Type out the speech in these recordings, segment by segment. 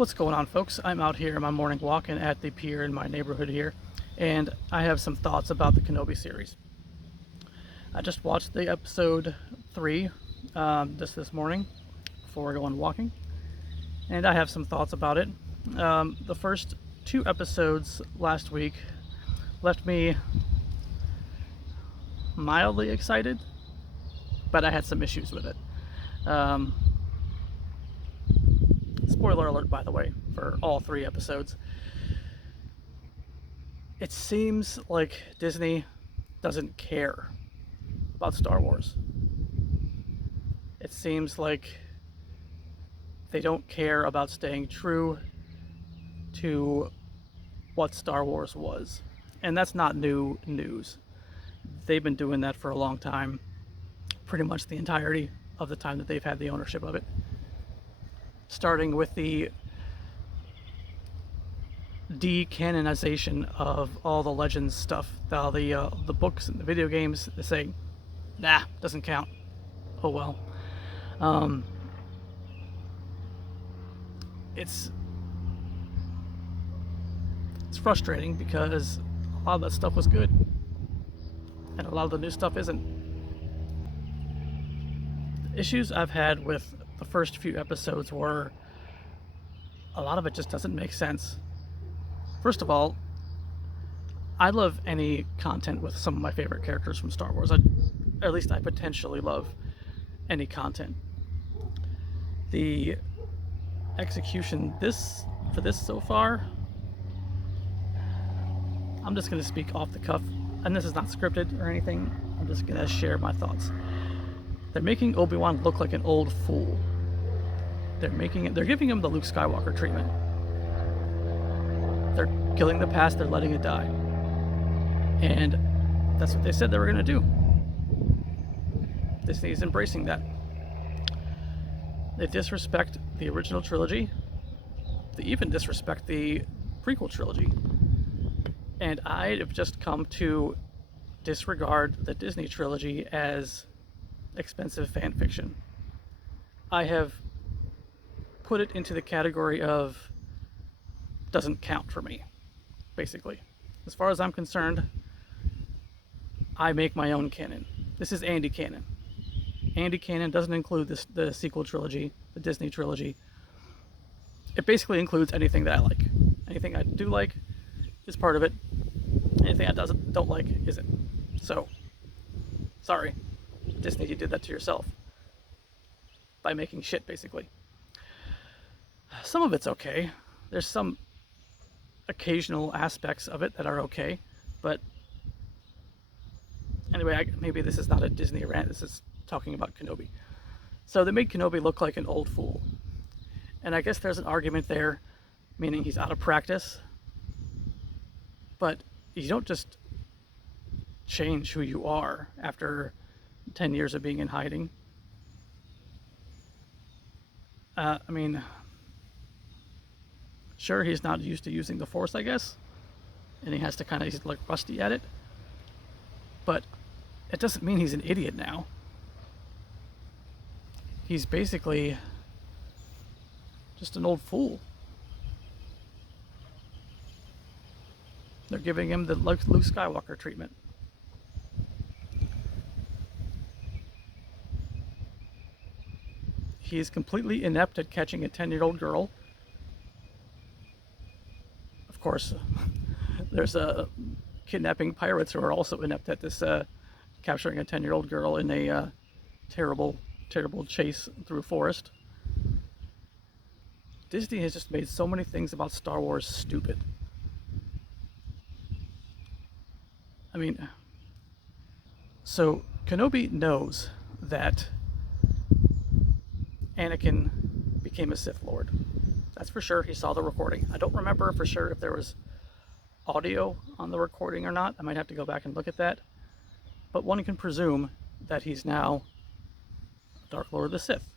What's going on, folks? I'm out here on my morning walk and at the pier in my neighborhood here, and I have some thoughts about the Kenobi series. I just watched the episode 3 this morning before going walking, and I have some thoughts about it. The first 2 episodes last week left me mildly excited, but I had some issues with it. Spoiler alert, by the way, for all 3 episodes. It seems like Disney doesn't care about Star Wars. It seems like they don't care about staying true to what Star Wars was. And that's not new news. They've been doing that for a long time, pretty much the entirety of the time that they've had the ownership of it. Starting with the decanonization of all the Legends stuff, all the books and the video games. They say, nah, doesn't count. Oh well. It's frustrating because a lot of that stuff was good, and a lot of the new stuff isn't. The issues I've had with the first few episodes were a lot of it just doesn't make sense. First of all, I love any content with some of my favorite characters from Star Wars. At least I potentially love any content. The execution for this so far, I'm just going to speak off the cuff, and this is not scripted or anything. I'm just going to share my thoughts. They're making Obi-Wan look like an old fool. They're giving him the Luke Skywalker treatment. They're killing the past, they're letting it die. And that's what they said they were going to do. Disney is embracing that. They disrespect the original trilogy. They even disrespect the prequel trilogy. And I have just come to disregard the Disney trilogy as expensive fan fiction. I have put it into the category of doesn't count for me, basically. As far as I'm concerned, I make my own canon. This is Andy canon. Andy canon doesn't include the sequel trilogy, the Disney trilogy. It basically includes anything that I like. Anything I do like is part of it. Anything I don't like isn't. So, sorry, Disney, you did that to yourself by making shit, basically. Some of it's okay. There's some occasional aspects of it that are okay, but anyway, maybe this is not a Disney rant. This is talking about Kenobi. So they made Kenobi look like an old fool, and I guess there's an argument there, meaning he's out of practice. But you don't just change who you are after 10 years of being in hiding. I mean, sure, he's not used to using the Force, I guess, and he has to he's like rusty at it, but it doesn't mean he's an idiot now. He's basically just an old fool. They're giving him the Luke Skywalker treatment. He's completely inept at catching a 10-year-old girl. Of course, there's kidnapping pirates who are also inept at this, capturing a 10-year-old girl in a terrible chase through a forest. Disney has just made so many things about Star Wars stupid. I mean, so Kenobi knows that Anakin became a Sith Lord. That's for sure. He saw the recording. I don't remember for sure if there was audio on the recording or not. I might have to go back and look at that. But one can presume that he's now Dark Lord of the Sith,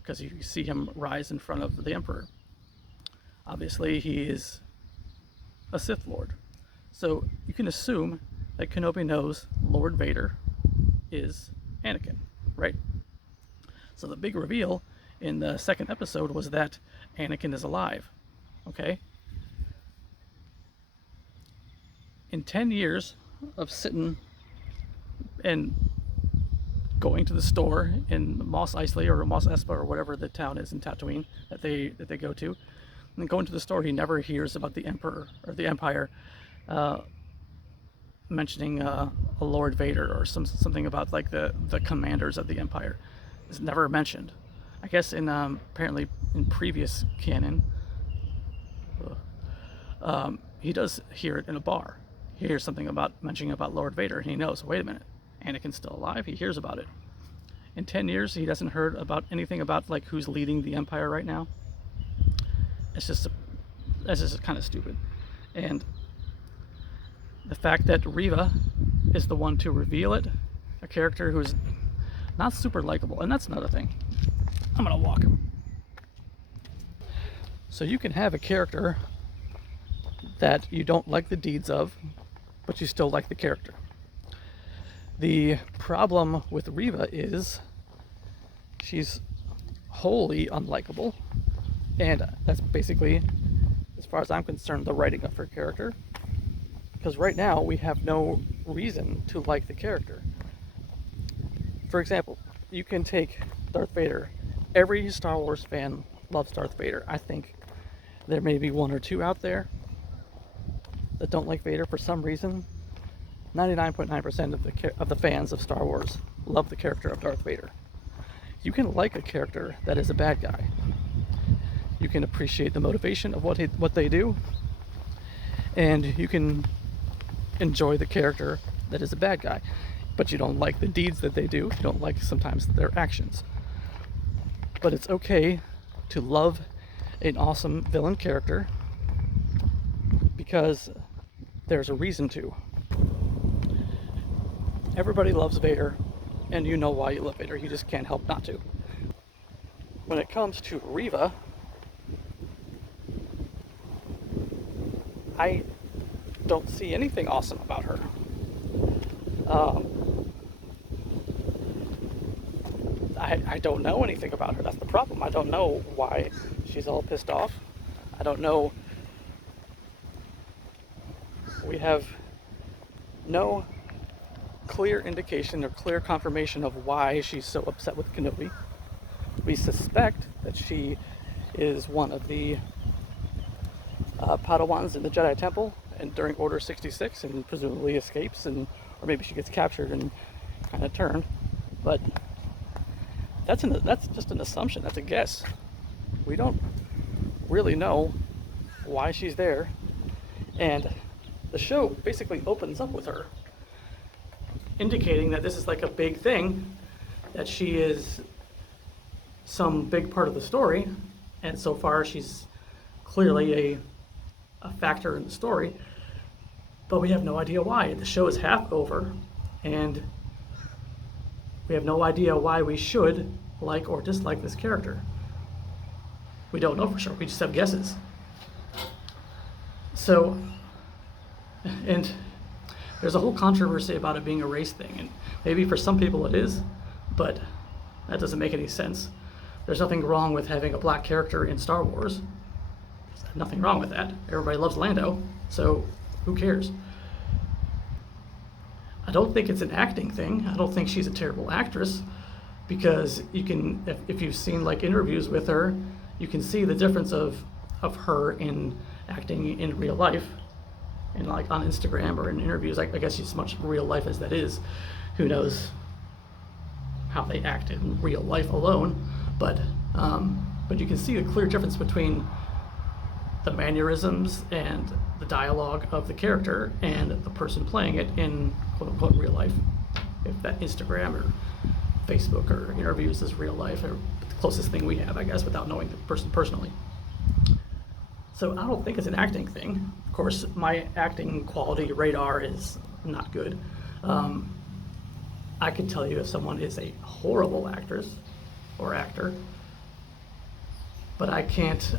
because you see him rise in front of the Emperor. Obviously, he is a Sith Lord. So you can assume that Kenobi knows Lord Vader is Anakin, right? So the big reveal in the second episode was that Anakin is alive. Okay? In 10 years of sitting and going to the store in Mos Eisley or Mos Espa or whatever the town is in Tatooine that they go to, and going to the store, he never hears about the Emperor or the Empire mentioning a Lord Vader or something about like the commanders of the Empire. It's never mentioned. I guess in apparently in previous canon, he does hear it in a bar. He hears something about mentioning about Lord Vader, and he knows, wait a minute, Anakin's still alive. He hears about it. In 10 years, he hasn't heard about anything about like who's leading the Empire right now. That's just kind of stupid. And the fact that Reva is the one to reveal it, a character who's not super likable, and that's another thing. I'm gonna walk him. So you can have a character that you don't like the deeds of, but you still like the character. The problem with Reva is she's wholly unlikable, and that's basically, as far as I'm concerned, the writing of her character. Because right now we have no reason to like the character. For example, you can take Darth Vader. Every Star Wars fan loves Darth Vader. I think there may be one or two out there that don't like Vader for some reason. 99.9% of the fans of Star Wars love the character of Darth Vader. You can like a character that is a bad guy. You can appreciate the motivation of what they do, and you can enjoy the character that is a bad guy, but you don't like the deeds that they do. You don't like sometimes their actions. But it's okay to love an awesome villain character because there's a reason to. Everybody loves Vader, and you know why you love Vader. You just can't help not to. When it comes to Reva, I don't see anything awesome about her. I don't know anything about her. That's the problem. I don't know why she's all pissed off. I don't know. We have no clear indication or clear confirmation of why she's so upset with Kenobi. We suspect that she is one of the Padawans in the Jedi Temple and during Order 66 and presumably escapes, or maybe she gets captured and kind of turned. But that's just an assumption. That's a guess. We don't really know why she's there, and the show basically opens up with her indicating that this is like a big thing, that she is some big part of the story, and so far she's clearly a factor in the story, but we have no idea why. The show is half over, and we have no idea why we should like or dislike this character. We don't know for sure. We just have guesses. So, and there's a whole controversy about it being a race thing, and maybe for some people it is, but that doesn't make any sense. There's nothing wrong with having a black character in Star Wars. There's nothing wrong with that. Everybody loves Lando, so who cares? I don't think it's an acting thing. I don't think she's a terrible actress, because you can, if you've seen like interviews with her, you can see the difference of her in acting in real life, and like on Instagram or in interviews. I guess she's as much real life as that is. Who knows how they act in real life alone, but you can see a clear difference between the mannerisms and the dialogue of the character and the person playing it in quote-unquote real life. If that Instagram or Facebook or interviews is real life, or the closest thing we have, I guess, without knowing the person personally. So I don't think it's an acting thing. Of course, my acting quality radar is not good. I can tell you if someone is a horrible actress or actor, but I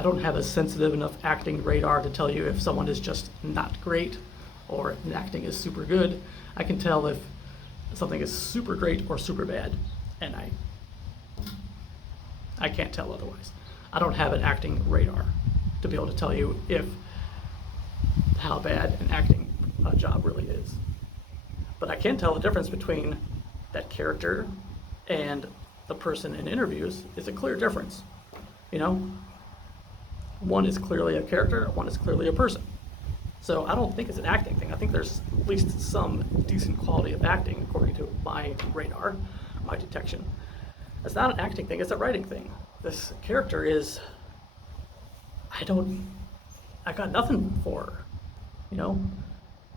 don't have a sensitive enough acting radar to tell you if someone is just not great or acting is super good. I can tell if something is super great or super bad, and I can't tell otherwise. I don't have an acting radar to be able to tell you how bad an acting job really is. But I can tell the difference between that character and the person in interviews is a clear difference. You know, one is clearly a character, one is clearly a person. So I don't think it's an acting thing. I think there's at least some decent quality of acting according to my radar, my detection. It's not an acting thing, it's a writing thing. This character is, I got nothing for her, you know?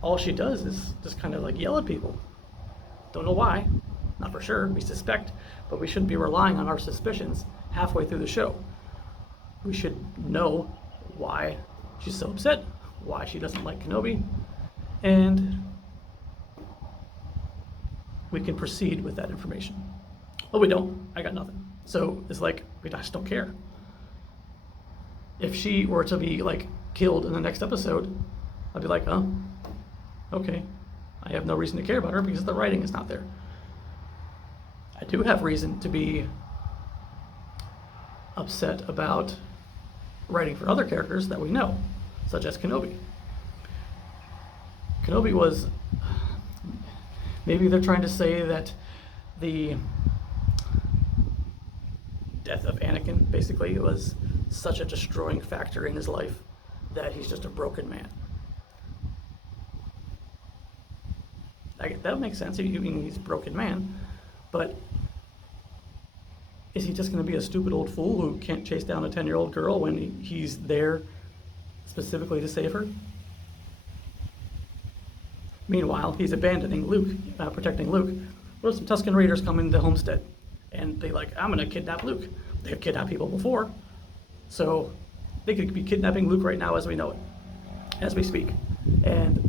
All she does is just kind of like yell at people. Don't know why, not for sure, we suspect, but we shouldn't be relying on our suspicions halfway through the show. We should know why she's so upset, why she doesn't like Kenobi, and we can proceed with that information. But we don't, I got nothing. So it's like, we just don't care. If she were to be like killed in the next episode, I'd be like, oh, okay. I have no reason to care about her because the writing is not there. I do have reason to be upset about writing for other characters that we know, such as Kenobi. Kenobi was, maybe they're trying to say that the death of Anakin basically was such a destroying factor in his life that he's just a broken man. That makes sense. You mean he's a broken man, but is he just going to be a stupid old fool who can't chase down a 10-year-old girl when he's there specifically to save her? Meanwhile, he's abandoning Luke, protecting Luke. What if some Tusken Raiders come into Homestead and they like, I'm going to kidnap Luke? They've kidnapped people before, so they could be kidnapping Luke right now as we know it, as we speak. And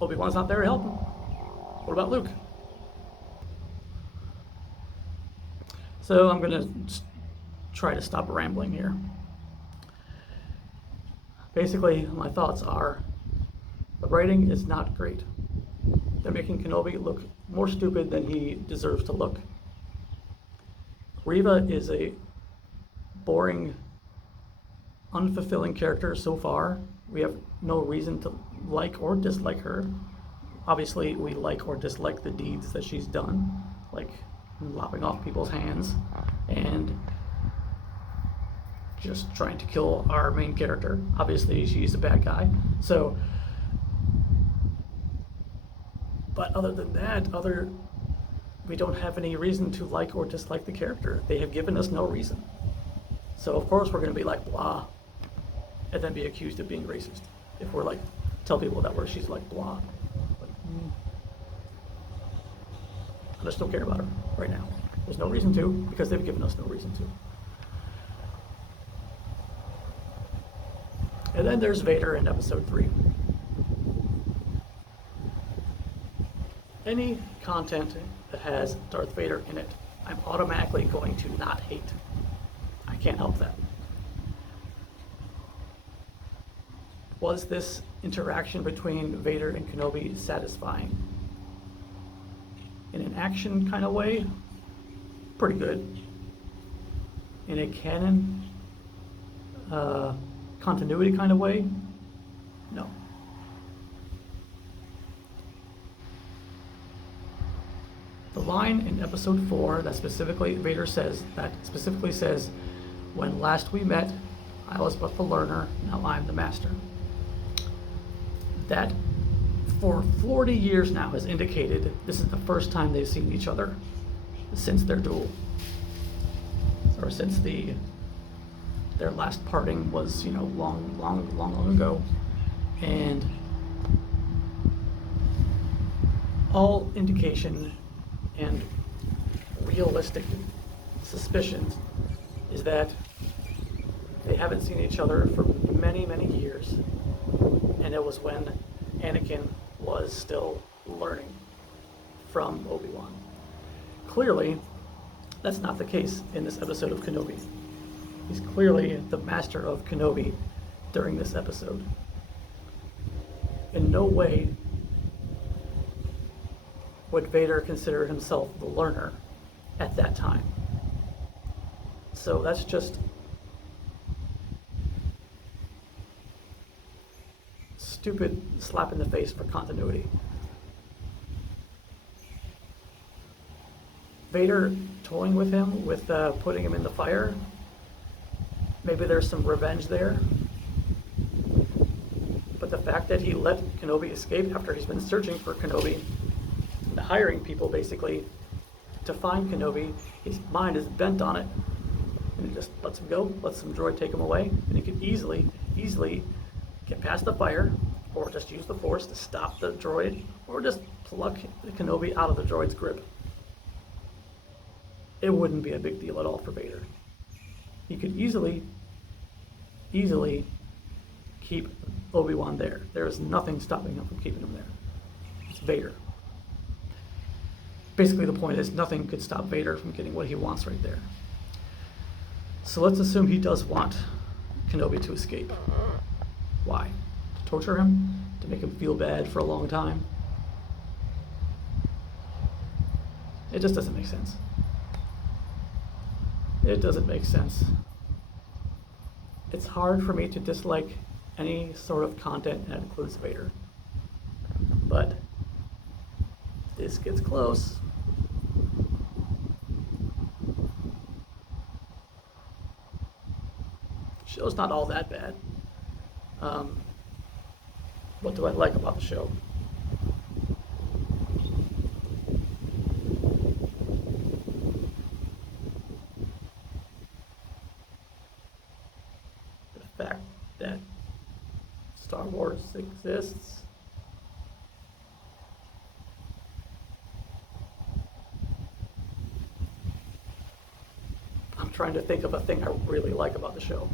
Obi-Wan's not there to help him. What about Luke? So I'm going to try to stop rambling here. Basically, my thoughts are the writing is not great. They're making Kenobi look more stupid than he deserves to look. Reva is a boring, unfulfilling character so far. We have no reason to like or dislike her. Obviously, we like or dislike the deeds that she's done, like lopping off people's hands and just trying to kill our main character. Obviously, she's a bad guy. So, but other than that, we don't have any reason to like or dislike the character. They have given us no reason. So of course we're going to be like blah, and then be accused of being racist if we're like tell people that she's like blah. Like, I just don't care about her right now. There's no reason to, because they've given us no reason to. And then there's Vader in episode 3. Any content that has Darth Vader in it, I'm automatically going to not hate. I can't help that. Was this interaction between Vader and Kenobi satisfying? In an action kind of way, pretty good. In a canon, continuity kind of way, no. The line in episode 4 that specifically Vader says, when last we met, I was but the learner, now I'm the master. That for 40 years now has indicated this is the first time they've seen each other since their duel. Or since their last parting was, long ago. And all indication and realistic suspicions is that they haven't seen each other for many, many years. And it was when Anakin was still learning from Obi-Wan. Clearly, that's not the case in this episode of Kenobi. He's clearly the master of Kenobi during this episode. In no way would Vader consider himself the learner at that time. So that's just stupid slap in the face for continuity. Vader toying with him, with putting him in the fire. Maybe there's some revenge there. But the fact that he let Kenobi escape after he's been searching for Kenobi, hiring people basically to find Kenobi, his mind is bent on it, and he just lets him go, lets some droid take him away, and he could easily get past the fire, or just use the Force to stop the droid, or just pluck Kenobi out of the droid's grip. It wouldn't be a big deal at all for Vader. He could easily keep Obi-Wan there. There is nothing stopping him from keeping him there. It's Vader. Basically, the point is nothing could stop Vader from getting what he wants right there. So let's assume he does want Kenobi to escape. Why? To torture him? To make him feel bad for a long time? It just doesn't make sense. It doesn't make sense. It's hard for me to dislike any sort of content that includes Vader. But this gets close. Show's not all that bad. What do I like about the show? The fact that Star Wars exists. I'm trying to think of a thing I really like about the show.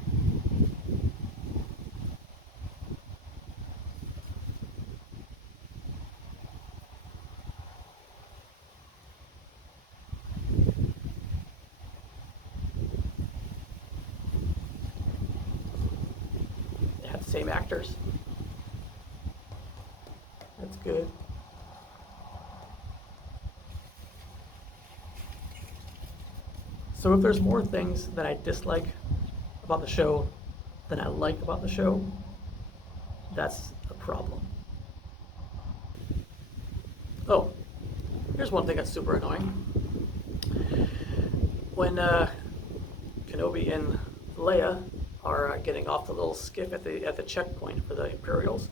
They have the same actors. That's good. So if there's more things that I dislike about the show than I like about the show, that's a problem. Oh, here's one thing that's super annoying. When Kenobi and Leia are getting off the little skiff at the checkpoint for the Imperials,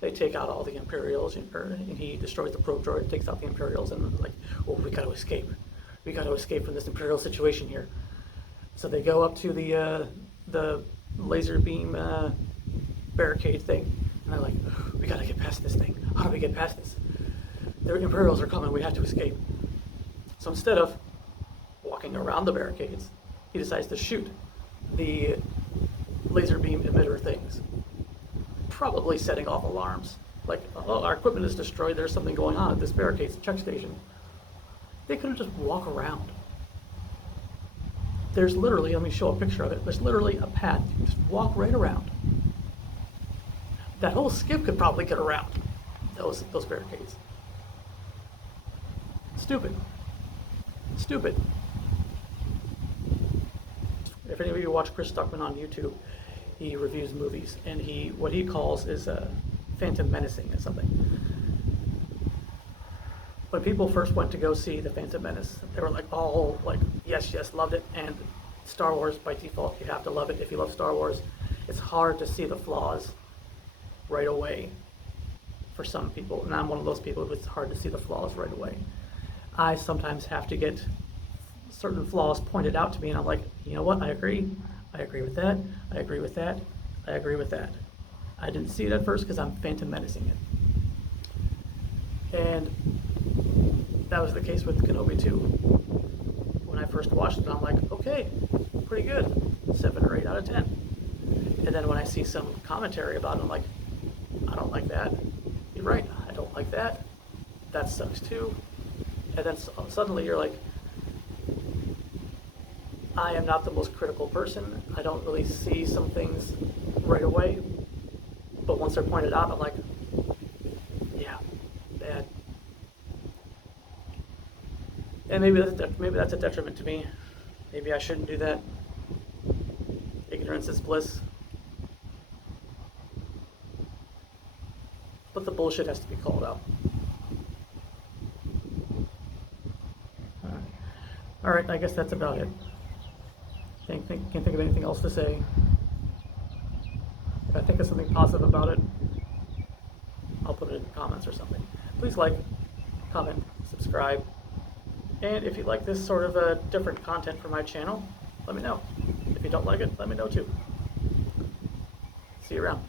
they take out all the Imperials, and he destroys the probe droid, takes out the Imperials, and like, oh, we got to escape. We got to escape from this Imperial situation here. So they go up to the laser beam barricade thing, and they're like, we got to get past this thing. How do we get past this? The Imperials are coming. We have to escape. So instead of walking around the barricades, he decides to shoot the laser beam emitter things, probably setting off alarms. Like, oh, our equipment is destroyed. There's something going on at this barricades check station. They could have just walked around. There's literally, let me show a picture of it. There's literally a path. You can just walk right around. That whole skip could probably get around those barricades. Stupid. Stupid. If any of you watch Chris Stuckman on YouTube, he reviews movies, and what he calls is phantom menacing or something. When people first went to go see The Phantom Menace, they were like, oh, like, yes, loved it. And Star Wars, by default, you have to love it if you love Star Wars. It's hard to see the flaws right away for some people. And I'm one of those people who it's hard to see the flaws right away. I sometimes have to get certain flaws pointed out to me, and I'm like, you know what, I agree. I agree with that. I agree with that. I agree with that. I didn't see it at first because I'm phantom menacing it. And that was the case with Kenobi too. When I first watched it, I'm like, okay, pretty good, 7 or 8 out of 10. And then when I see some commentary about it, I'm like, I don't like that. You're right, I don't like that. That sucks too. And then suddenly you're like, I am not the most critical person. I don't really see some things right away. But once they're pointed out, I'm like, yeah, bad. And maybe that's a detriment to me. Maybe I shouldn't do that. Ignorance is bliss. But the bullshit has to be called out. Alright, I guess that's about it. Can't think of anything else to say. If I think of something positive about it, I'll put it in the comments or something. Please like, comment, subscribe, and if you like this sort of a different content for my channel, let me know. If you don't like it, let me know too. See you around.